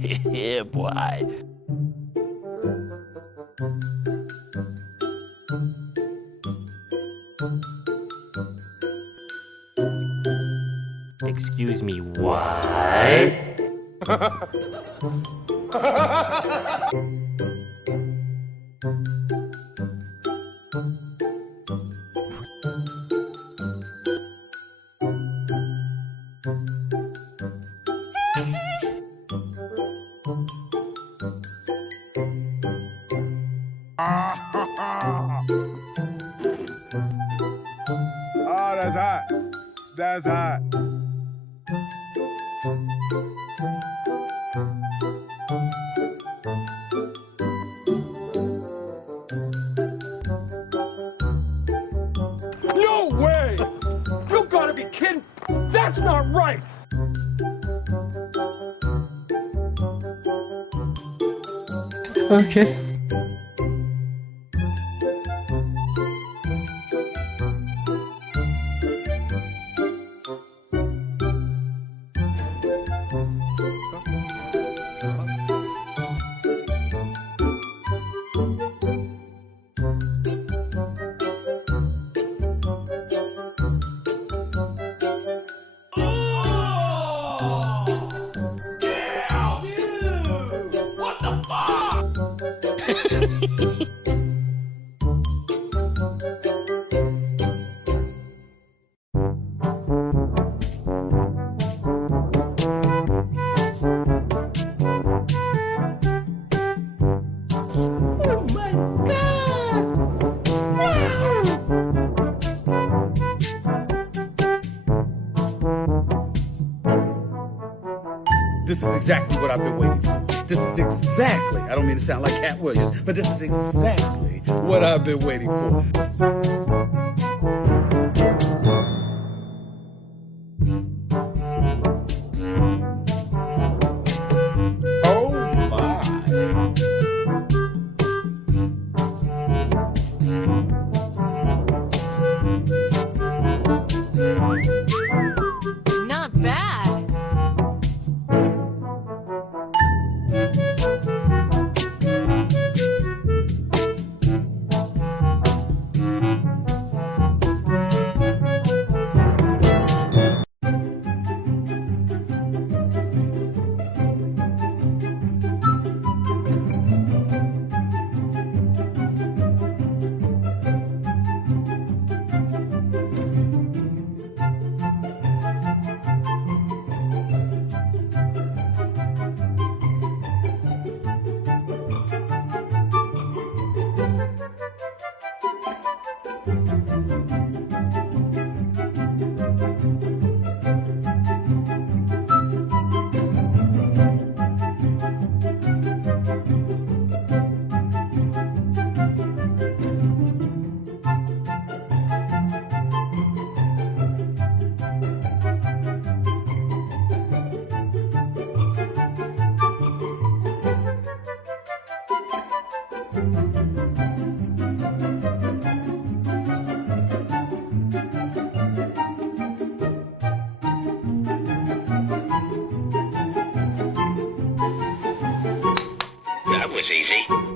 Yeah, boy. Excuse me, what? Oh, that's hot. That's hot. No way! You gotta be kidding! That's not right! Okay. This is exactly what I've been waiting for. This is exactly, I don't mean to sound like Cat Williams, but this is exactly what I've been waiting for. Oh my. Not bad. That was easy.